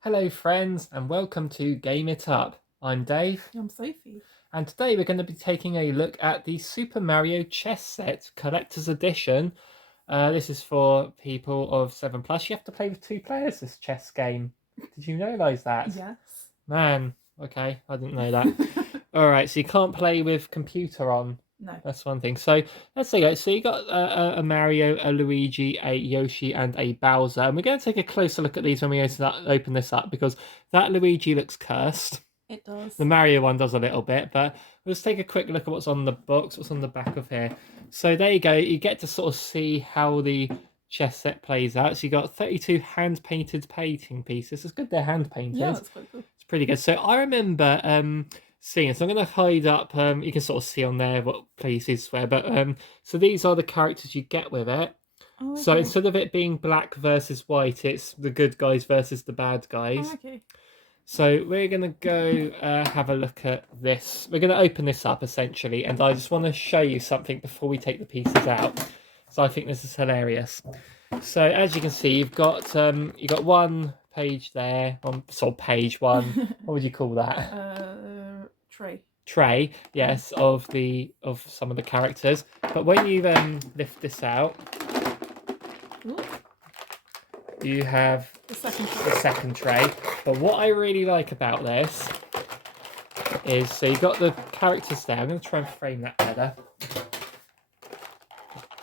Hello friends and welcome to Game It Up. I'm Dave. I'm Sophie. And today we're going to be taking a look at the Super Mario Chess Set Collector's Edition. This is for people of 7+. You have to play with 2 players this chess game. Did you realise that? Yes. Man, okay, I didn't know that. Alright, so you can't play with computer on. No. That's one thing. So let's see. So you got a Mario, a Luigi, a Yoshi, and a Bowser. And we're going to take a closer look at these when we open this up because that Luigi looks cursed. It does. The Mario one does a little bit, but let's take a quick look at what's on the box, what's on the back of here. So there you go. You get to sort of see how the chess set plays out. So you got 32 hand-painted painting pieces. It's good they're hand-painted. Yeah, that's quite cool. It's pretty good. So I remember seeing it. So I'm going to hide up. You can sort of see on there what places where. But so these are the characters you get with it. Oh, okay. So instead of it being black versus white, it's the good guys versus the bad guys. Oh, okay. So we're going to go have a look at this. We're going to open this up essentially, and I just want to show you something before we take the pieces out. So I think this is hilarious. So as you can see, you've got one page there, sort of page one. What would you call that? Tray. Tray, yes, of some of the characters. But when you lift this out, Ooh. you have The second tray. But what I really like about this is, so you've got the characters there. I'm going to try and frame that better.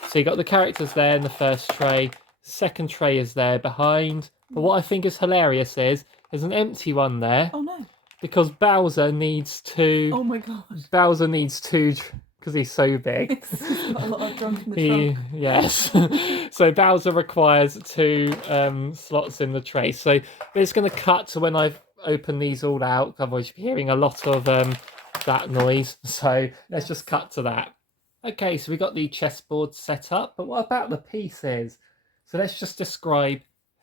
So you got the characters there in the first tray. Second tray is there behind. But what I think is hilarious is there's an empty one there. Oh no! Because Bowser needs 2. Oh my god! Bowser needs 2 because he's so big. Got a lot of junk in the trunk. Yes. So Bowser requires 2 slots in the tray. So it's going to cut to when I've opened these all out. Otherwise, you'll be hearing a lot of that noise. So let's just cut to that. Okay, so we got the chessboard set up, but what about the pieces? So let's just describe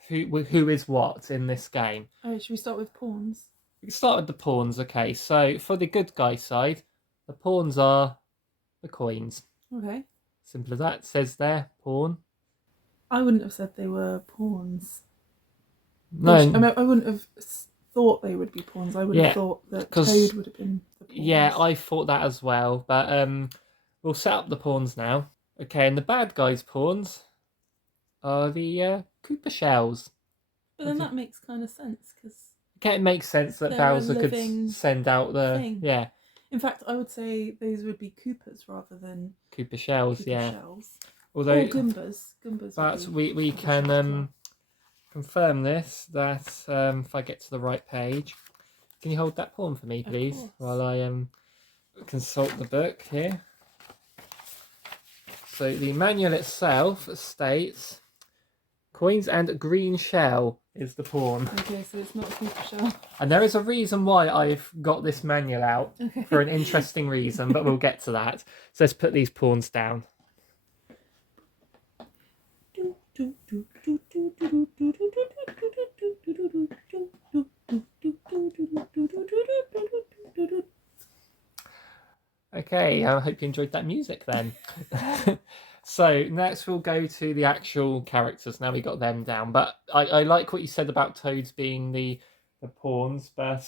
who is what in this game. Oh, should we start with pawns? We can start with the pawns, okay. So for the good guy side, the pawns are the coins. Okay. Simple as that. It says there, pawn. I wouldn't have said they were pawns. No. I wouldn't have thought they would be pawns. I would have thought that Toad would have been the pawns. Yeah, I thought that as well. But we'll set up the pawns now. Okay, and the bad guy's pawns are the Koopa shells. But then that makes kind of sense because. Okay, it makes sense that Bowser could send out the thing. Yeah. In fact, I would say those would be Koopas rather than Koopa shells. Koopa shells. Although or Goombas. But we can confirm this that if I get to the right page, can you hold that pawn for me, please, while I consult the book here. So the manual itself states coins and green shell is the pawn. Okay, so it's not a Koopa shell. And there is a reason why I've got this manual out, for an interesting reason, but we'll get to that. So let's put these pawns down. Okay, I hope you enjoyed that music then. So next we'll go to the actual characters. Now we got them down, but I like what you said about Toads being the pawns. But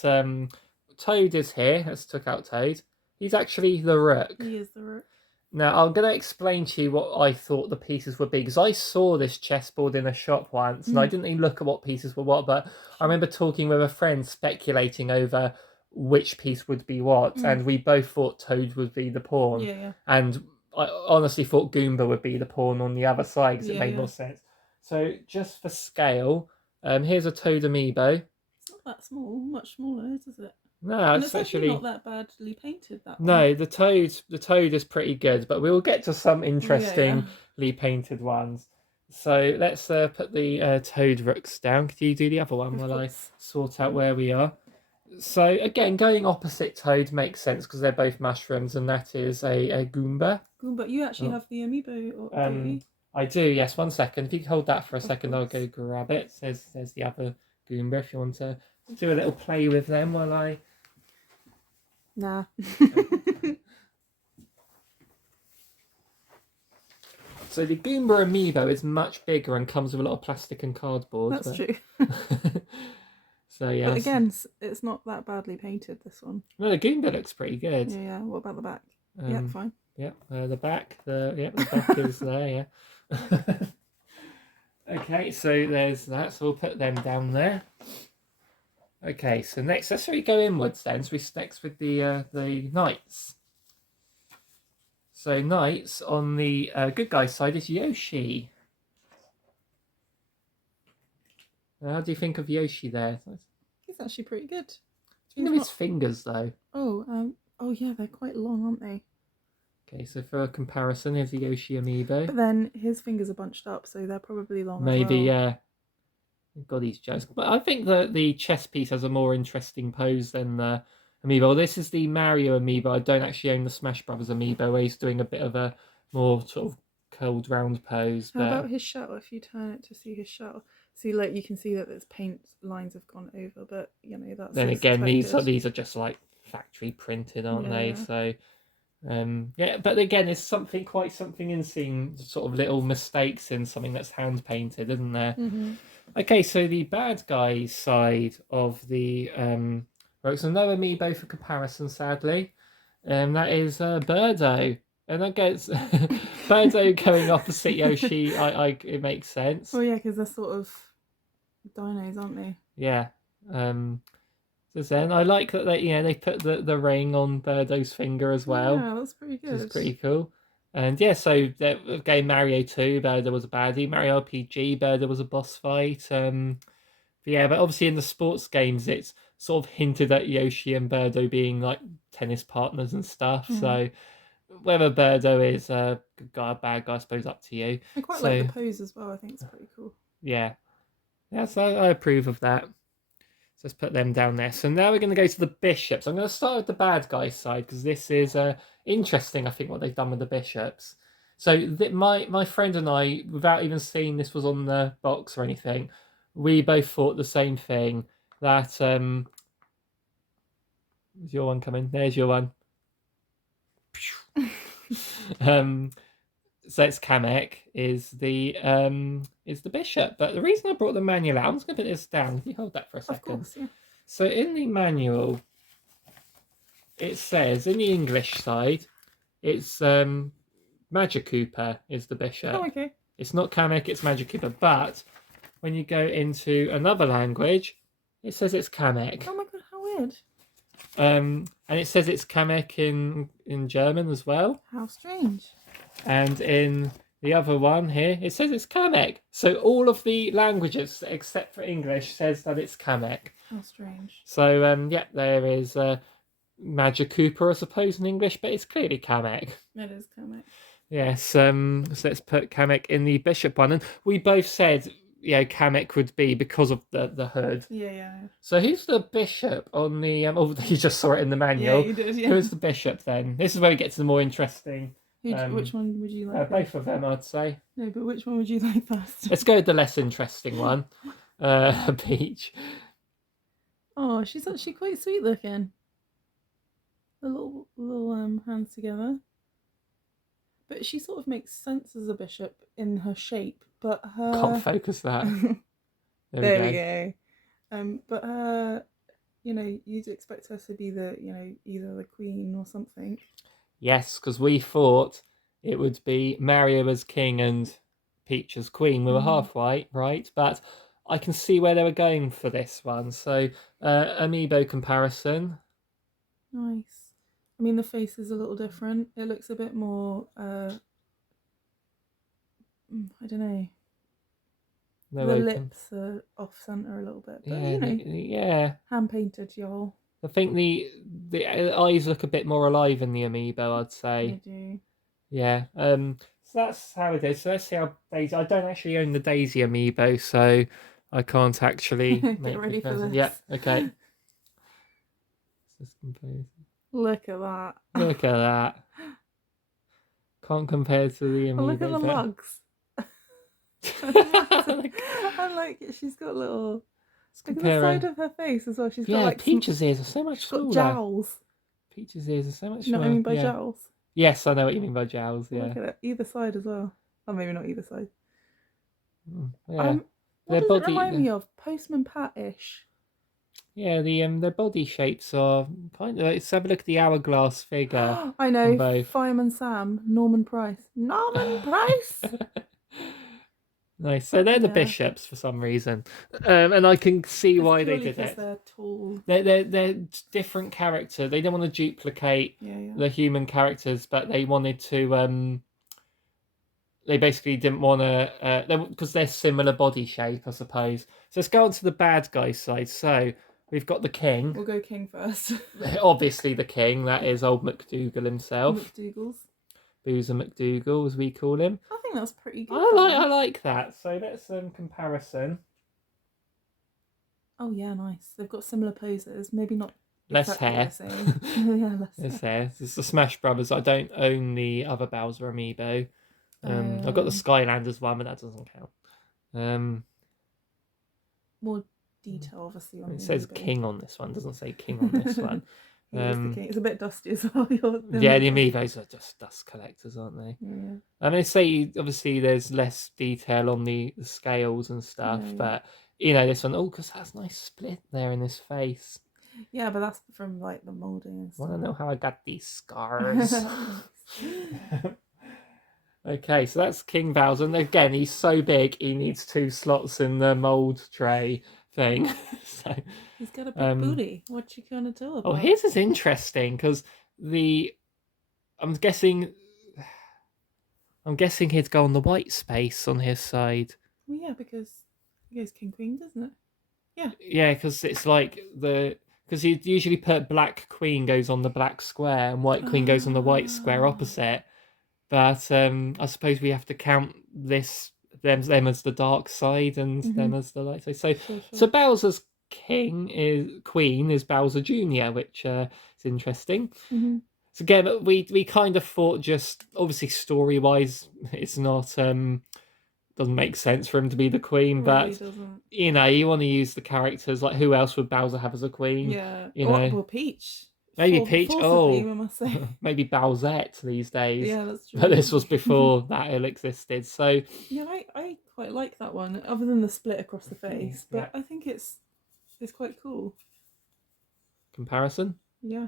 Toad is here. Let's took out Toad. He's actually the rook. He is the rook. Now I'm going to explain to you what I thought the pieces would be because I saw this chessboard in a shop once and I didn't even look at what pieces were what. But I remember talking with a friend speculating over which piece would be what, and we both thought Toad would be the pawn. Yeah. And I honestly thought Goomba would be the pawn on the other side because it made more sense. So just for scale, here's a Toad Amiibo. It's not that small, much smaller, is it? No, it's actually not that badly painted. That no, one. The Toad is pretty good, but we'll get to some interestingly painted ones. So let's put the Toad rooks down. Could you do the other one while I sort out where we are? So again, going opposite Toad makes sense because they're both mushrooms, and that is a Goomba. Goomba, you actually have the Amiibo, don't you? I do. Yes. 1 second. If you can hold that for a second, I'll go grab it. There's the other Goomba. If you want to do a little play with them while I. Nah. So the Goomba Amiibo is much bigger and comes with a lot of plastic and cardboard. That's true. So yeah. But again, it's not that badly painted, this one. No, the Goomba looks pretty good. Yeah. What about the back? Yeah, fine. Yeah, the back. The back is there. Yeah. Okay, so there's that. So we'll put them down there. Okay, so next, let's really go inwards then. So we next with the knights. So knights on the good guy side is Yoshi. How do you think of Yoshi there? He's actually pretty good. Think of his fingers though. Oh yeah, they're quite long, aren't they? Okay, so for a comparison, here's the Yoshi Amiibo. But then his fingers are bunched up, so they're probably long. Maybe, as well. yeah. God, he's just. But I think that the chess piece has a more interesting pose than the Amiibo. This is the Mario Amiibo. I don't actually own the Smash Brothers Amiibo, where he's doing a bit of a more sort of cold round pose. How about his shell? If you turn it to see his shell, see, like, you can see that there's paint lines have gone over, but you know that's. Then again, expected. these are just like factory printed, aren't they? So. Yeah, but again, it's quite something in seeing sort of little mistakes in something that's hand painted, isn't there? Mm-hmm. Okay, so the bad guys side of the so no Amiibo for comparison, sadly. That is Birdo, and that gets Birdo going opposite Yoshi. It makes sense. Well, yeah, because they're sort of dinos, aren't they? Yeah. So then I like that they put the ring on Birdo's finger as well. Yeah, that's pretty good. Which is pretty cool. And yeah, so the game Mario 2, Birdo was a baddie. Mario RPG, Birdo was a boss fight. But obviously in the sports games, it's sort of hinted at Yoshi and Birdo being like tennis partners and stuff. Mm. So whether Birdo is a good guy or bad guy, I suppose up to you. I quite like the pose as well. I think it's pretty cool. Yeah. Yeah, so I approve of that. So let's put them down there. So now we're going to go to the bishops. I'm going to start with the bad guy side because this is interesting, I think, what they've done with the bishops. So my friend and I, without even seeing this was on the box or anything, we both thought the same thing. That is your one coming? There's your one. So it's Kamek is the bishop. But the reason I brought the manual out, I'm just going to put this down. Can you hold that for a second? Of course, yeah. So in the manual, it says in the English side, it's Magikoopa is the bishop. Oh, okay. It's not Kamek, it's Magikoopa. But when you go into another language, it says it's Kamek. Oh my god, how weird. And it says it's Kamek in German as well. How strange. And in the other one here, it says it's Kamek. So all of the languages except for English says that it's Kamek. How strange. So yeah, there is Magikoopa, I suppose, in English, but it's clearly Kamek. It is Kamek. Yes. So let's put Kamek in the bishop one, and we both said Kamek would be because of the hood. Yeah. So who's the bishop on the? Oh, you just saw it in the manual. Yeah, you did. Yeah. Who's the bishop then? This is where we get to the more interesting. Which one would you like? Both of them, I'd say. No, but which one would you like first? Let's go with the less interesting one. Peach. Oh, she's actually quite sweet looking. The little hands together. But she sort of makes sense as a bishop in her shape, but her... Can't focus that. There we go. But her, you'd expect her to be the, either the queen or something. Yes, because we thought it would be Mario as king and Peach as queen. We were half right? But I can see where they were going for this one. So, Amiibo comparison. Nice. I mean, the face is a little different. It looks a bit more, I don't know. The lips are off center a little bit, but yeah, hand painted, y'all. I think the eyes look a bit more alive in the Amiibo, I'd say. They do. Yeah. So that's how it is. So let's see how Daisy. I don't actually own the Daisy Amiibo, so I can't actually get ready for this. Yeah. Okay. Look at that. Look at that. Can't compare to the Amiibo. Look at the lugs. I'm like, she's got little. Look at the side of her face as well. She's got like Peach's ears are so much smaller. Jowls. Peach's ears are so much smaller. You know what I mean by jowls? Yes, I know what you mean by jowls. Yeah. Look at it, either side as well. Or maybe not either side. Yeah. What Their does body, it remind me of? Postman Pat-ish. yeah, their body shapes are kind of. Let's have a look at the hourglass figure I on know. both. Fireman Sam, Norman Price. Norman Price. Nice. So they're the Yeah. bishops for some reason, and I can see It's why they purely did because it. they're tall. They're different character. They didn't want to duplicate Yeah. the human characters, but they wanted to. They basically didn't want to because they're similar body shape, I suppose. So let's go on to the bad guy side. So we've got the king. We'll go king first. Obviously, the king. That is old McDougal himself. McDougal's. Boozer McDougal, as we call him. I think that's pretty good. I like that. So that's comparison. Oh yeah, nice. They've got similar poses. Maybe not Less exactly hair. the same. Yeah, Less hair. It's the Smash Brothers. I don't own the other Bowser amiibo. I've got the Skylanders one, but that doesn't count. More detail, obviously. On It the says amiibo. king on this one. It doesn't say king on this one. He is the king. It's a bit dusty as well. Yeah, the amiibos are just dust collectors, aren't they? Yeah. I mean, say obviously there's less detail on the scales and stuff, but this one, because that's nice split there in his face. Yeah, but that's from like the molding and stuff. Want to know how I got these scars? Okay, so that's King Bowser. And again, he's so big, he needs 2 slots in the mold tray thing. So he's got a big booty. What you gonna do about it? Oh, his is interesting because I'm guessing he'd go on the white space on his side. Well, yeah, because it goes King Queen, doesn't it? Yeah. Yeah, because it's like because you'd usually put black queen goes on the black square and white queen goes on the white square opposite. But I suppose we have to count them as the dark side and them as the light side. So Bowser's queen is Bowser Jr., which is interesting. So again, we kind of thought, just obviously story wise, it's not doesn't make sense for him to be the queen, Really but doesn't. you want to use the characters. Like, who else would Bowser have as a queen? Yeah, well, Peach. Maybe Peach. I must say. Maybe Bowsette these days. Yeah, that's true. But this was before that all existed. So yeah, I quite like that one, other than the split across the face. But I think it's quite cool. Comparison. Yeah,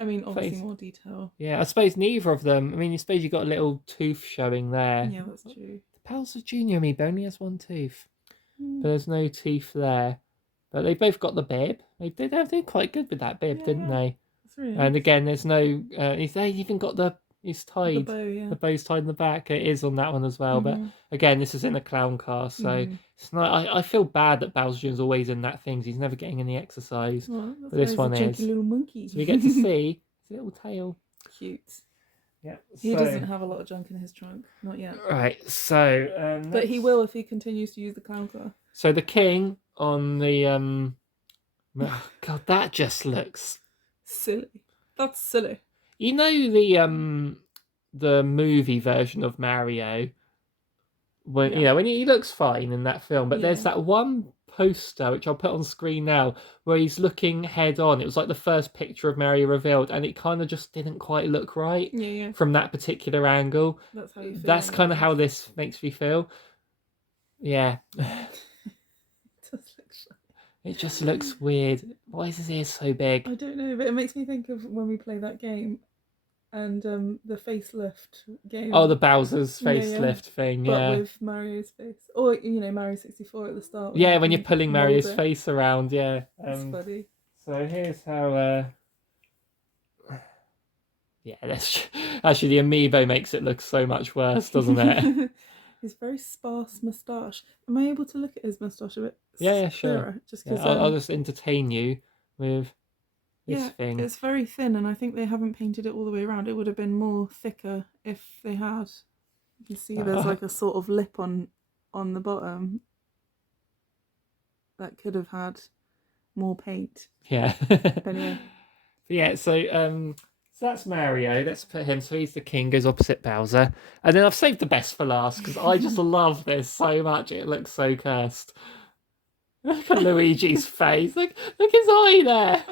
I mean, obviously more detail. Yeah, I suppose neither of them. I mean, I suppose you got a little tooth showing there. Yeah, that's true. The Bowser Jr. amiibo only has 1 tooth, but there's no teeth there. But they both got the bib. They did quite good with that bib, didn't they? Really and nice. Again, there's no. They even got it's tied. The bow, yeah. The bow's tied in the back. It is on that one as well. But again, this is in a clown car, so it's not. I feel bad that Bowser Jr.'s always in that thing. He's never getting any exercise. Well, but this one is. Little monkey. So we get to see his little tail. Cute. Yeah. He doesn't have a lot of junk in his trunk, not yet. Right. So. But he will if he continues to use the clown car. So the king on the oh God, that just looks silly. That's silly. You know the movie version of Mario when when he looks fine in that film, but there's that one poster which I'll put on screen now where he's looking head on. It was like the first picture of Mario revealed, and it kind of just didn't quite look right from that particular angle. That's how you feel. That's kind of how this makes me feel. Yeah. It just looks weird. Why is his ear so big? I don't know, but it makes me think of when we play that game and the facelift game. Oh, the Bowser's facelift thing, But with Mario's face. Or, Mario 64 at the start. Yeah, when you're pulling Mario's face around, yeah. That's funny. So here's how... Yeah, that's... Actually, the amiibo makes it look so much worse, doesn't it? His very sparse moustache. Am I able to look at his moustache a bit? Yeah, clearer? Sure. Just I'll just entertain you with this thing. It's very thin, and I think they haven't painted it all the way around. It would have been more thicker if they had. You can see there's like a sort of lip on the bottom that could have had more paint. Yeah. But anyway. Yeah. So that's Mario. Let's put him. So he's the king, goes opposite Bowser. And then I've saved the best for last because I just love this so much. It looks so cursed. Look at Luigi's face. Look his eye there.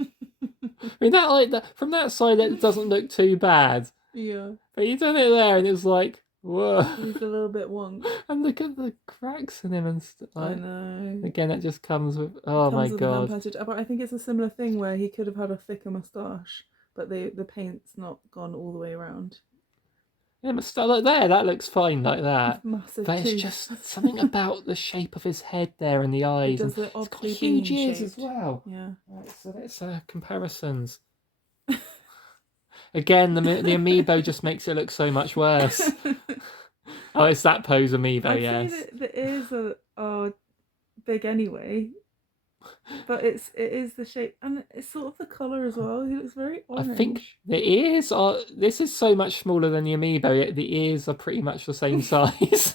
I mean, that from that side, it doesn't look too bad. Yeah. But you done it there, and it's like, Whoa. He's a little bit wonk. And look at the cracks in him and stuff. I know. Again, it just comes with. Oh my Comes with the god. vampire tattoo. But I think it's a similar thing where he could have had a thicker moustache, but the paint's not gone all the way around. Yeah, but still, like there, that looks fine like that. Massive But it's tooth. just something about the shape of his head there and the eyes. It does And look it's got oddly huge bean ears as shaped. well. Yeah. Right, so let's comparisons. Again, the Amiibo just makes it look so much worse. Oh, it's that pose Amiibo, I'd yes. say that the ears are big anyway, but it is the shape and it's sort of the colour as well. He looks very orange. I think the ears are. This is so much smaller than the Amiibo, yet the ears are pretty much the same size.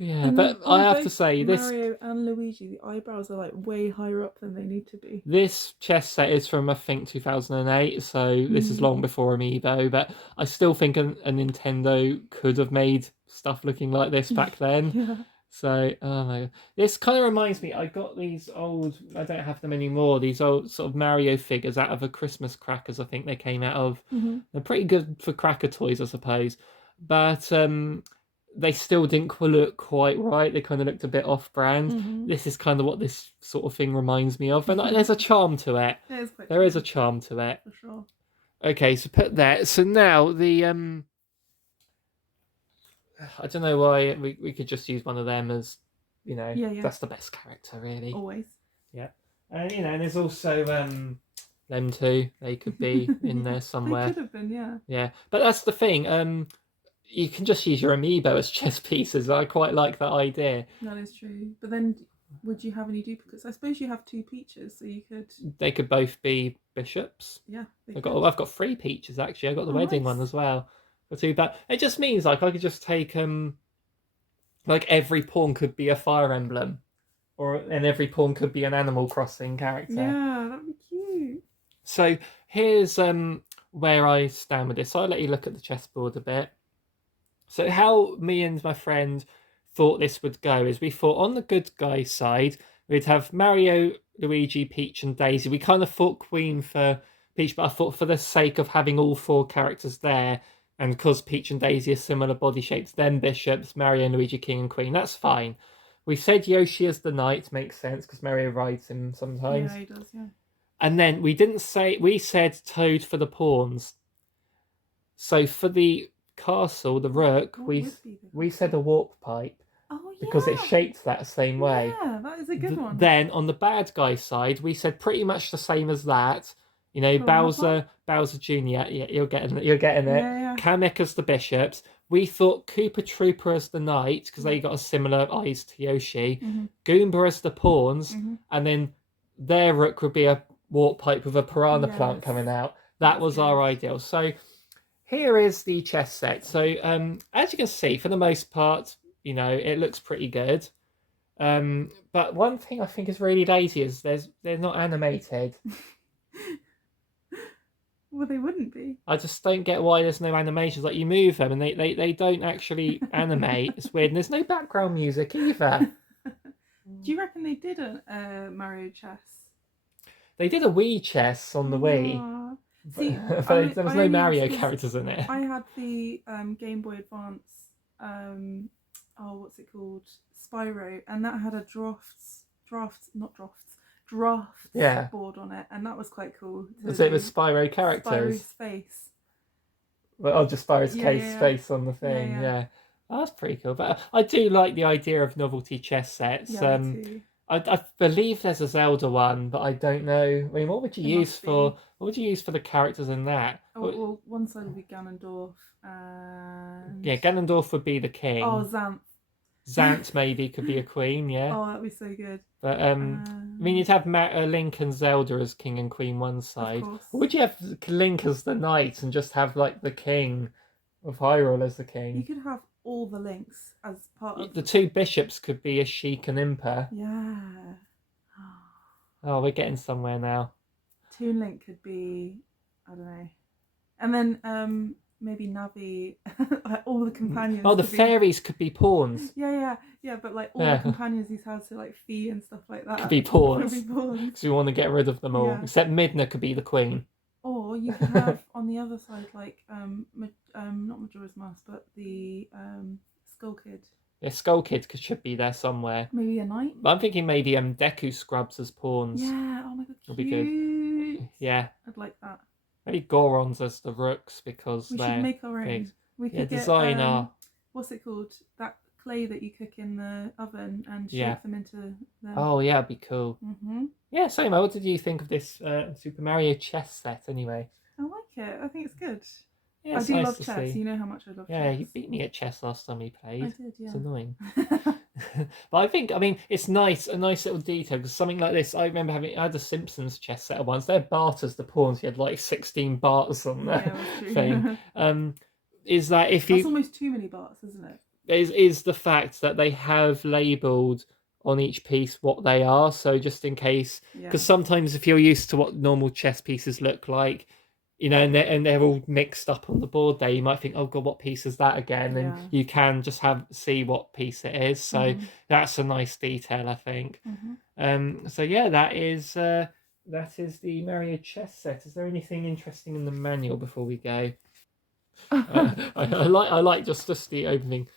Yeah, and but I have to say this. Mario and Luigi, the eyebrows are like way higher up than they need to be. This chess set is from I think 2008, so this is long before Amiibo. But I still think a Nintendo could have made stuff looking like this back then. Yeah. So, oh my god. This kind of reminds me, I got these old, I don't have them anymore, these old sort of Mario figures out of a Christmas Crackers, I think they came out of. They're pretty good for Cracker toys, I suppose. But they still didn't look quite right. They kind of looked a bit off-brand. This is kind of what this sort of thing reminds me of. And there's a charm to it. There is a charm to it. For sure. Okay, so put that. So now the... I don't know why we could just use one of them as, you know, that's the best character, really. Always. Yeah. And, you know, and there's also them two. They could be in there somewhere. They could have been, yeah. Yeah. But that's the thing. You can just use your Amiibo as chess pieces. I quite like that idea. That is true. But then, would you have any duplicates? I suppose you have two Peaches, so you could... They could both be bishops. Yeah. I've got 3 Peaches, actually. I've got the wedding one as well. But it just means like I could just take like every pawn could be a Fire Emblem, and every pawn could be an Animal Crossing character. Yeah, that'd be cute. So here's where I stand with this. So I'll let you look at the chessboard a bit. So how me and my friend thought this would go is we thought on the good guy side we'd have Mario, Luigi, Peach, and Daisy. We kind of thought Queen for Peach, but I thought for the sake of having all 4 characters there. And because Peach and Daisy are similar body shapes, then bishops, Mario and Luigi, king and queen. That's fine. We said Yoshi as the knight, makes sense, because Mario rides him sometimes. Yeah, he does, yeah. And then we said Toad for the pawns. So for the castle, the rook, we said a warp pipe. Oh, yeah. Because it's shaped that same way. Yeah, that is a good one. Then on the bad guy side, we said pretty much the same as that. You know, Bowser Jr. Yeah, you're getting it. Yeah. Kamek as the bishops. We thought Koopa Trooper as the knight because they got a similar eyes to Yoshi. Goomba as the pawns, and then their rook would be a warp pipe with a piranha plant coming out. That was our ideal. So here is the chess set. So as you can see, for the most part, you know, it looks pretty good. But one thing I think is really lazy is they're not animated. Well, they wouldn't be. I just don't get why there's no animations. Like, you move them and they don't actually animate. It's weird. And there's no background music either. Do you reckon they did a Mario chess? They did a Wii chess on the Wii. See, but there was no Mario characters in it. I had the Game Boy Advance, what's it called? Spyro, and that had a drafts board on it, and that was quite cool. Was it with Spyro characters? Spyro's face. Well, just Spyro's face on the thing. Yeah. Oh, that's pretty cool. But I do like the idea of novelty chess sets. Yeah, me too. I believe there's a Zelda one, but I don't know. I mean, what would you use for the characters in that? Oh, well, one side would be Ganondorf, and Ganondorf would be the king. Oh, Xanth. Xanth maybe could be a queen, yeah. Oh, that'd be so good. But I mean, you'd have Link and Zelda as king and queen one side. Or would you have Link as the knight and just have like the king of Hyrule as the king? You could have all the Links as part of the 2 bishops could be a Sheik and Impa. Yeah. Oh, we're getting somewhere now. Toon Link could be, I don't know, and then maybe Navi, all the companions. Oh, the fairies could be pawns. Yeah, but like all the companions he's had, so like Fee and stuff like that. Could be pawns. Because we want to get rid of them all. Yeah. Except Midna could be the queen. Or you could have on the other side, like not Majora's Mask, but the Skull Kid. Yeah, Skull Kid should be there somewhere. Maybe a knight. But I'm thinking maybe Deku Scrubs as pawns. Yeah. Oh my god. Would be good. Yeah. I'd like that. Maybe Gorons as the rooks because We they're should make our own. big. We Yeah, could get designer. what's it called? That clay that you cook in the oven and shape Yeah. them into them. Oh yeah, it'd be cool. Mm-hmm. Yeah, so what did you think of this Super Mario chess set anyway? I like it. I think it's good. Yeah, I it's do nice love to chess. see. You know how much I love chess. Yeah, you beat me at chess last time we played. I did, yeah. It's annoying. But I mean, it's nice, a nice little detail because something like this, I remember I had a Simpsons chess set once. Their barters, the pawns, you had like 16 barters on their that's true. thing. Is that if you? That's almost too many bars, isn't it? Is the fact that they have labelled on each piece what they are, so just in case, because sometimes if you're used to what normal chess pieces look like, you know, and they're all mixed up on the board there, you might think, oh god, what piece is that again? And you can just see what piece it is. So that's a nice detail, I think. So yeah, that is the Mario chess set. Is there anything interesting in the manual before we go? I like just the opening.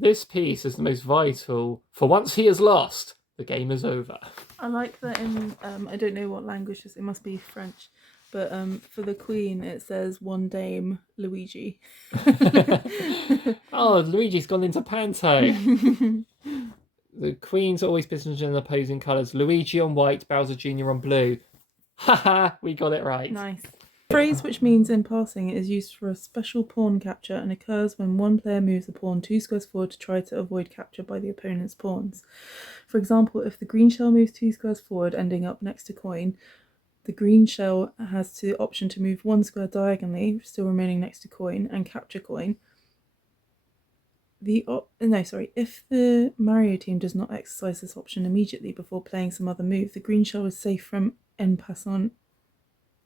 This piece is the most vital. For once he is lost, the game is over. I like that in I don't know what language it must be French, but for the Queen it says one Dame Luigi. Oh, Luigi's gone into Panto. The Queen's always business in opposing colours. Luigi on white, Bowser Jr. on blue. Haha, we got it right. Nice. The phrase, which means in passing, is used for a special pawn capture and occurs when one player moves a pawn 2 squares forward to try to avoid capture by the opponent's pawns. For example, if the green shell moves 2 squares forward, ending up next to coin, the green shell has the option to move 1 square diagonally, still remaining next to coin, and capture coin. If the Mario team does not exercise this option immediately before playing some other move, the green shell is safe from en passant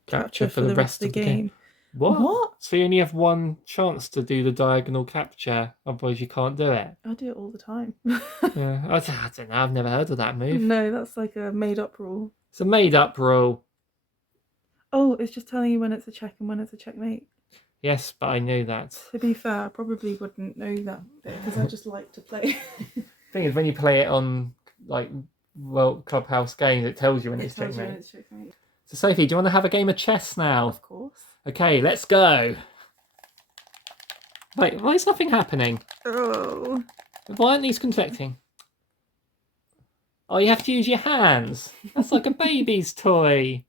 capture for the rest of the game. What? So you only have one chance to do the diagonal capture, otherwise you can't do it. I do it all the time. Yeah, I don't know, I've never heard of that move. No, that's like a made-up rule. It's a made-up rule. Oh, it's just telling you when it's a check and when it's a checkmate. Yes, but I knew that. To be fair, I probably wouldn't know that bit because I just like to play. Thing is, when you play it on like Clubhouse games, it tells you when it's checkmate. So Sophie, do you want to have a game of chess now? Of course. Okay, let's go. Wait, why is nothing happening? Oh. Why aren't these conflicting? Oh, you have to use your hands. That's like a baby's toy.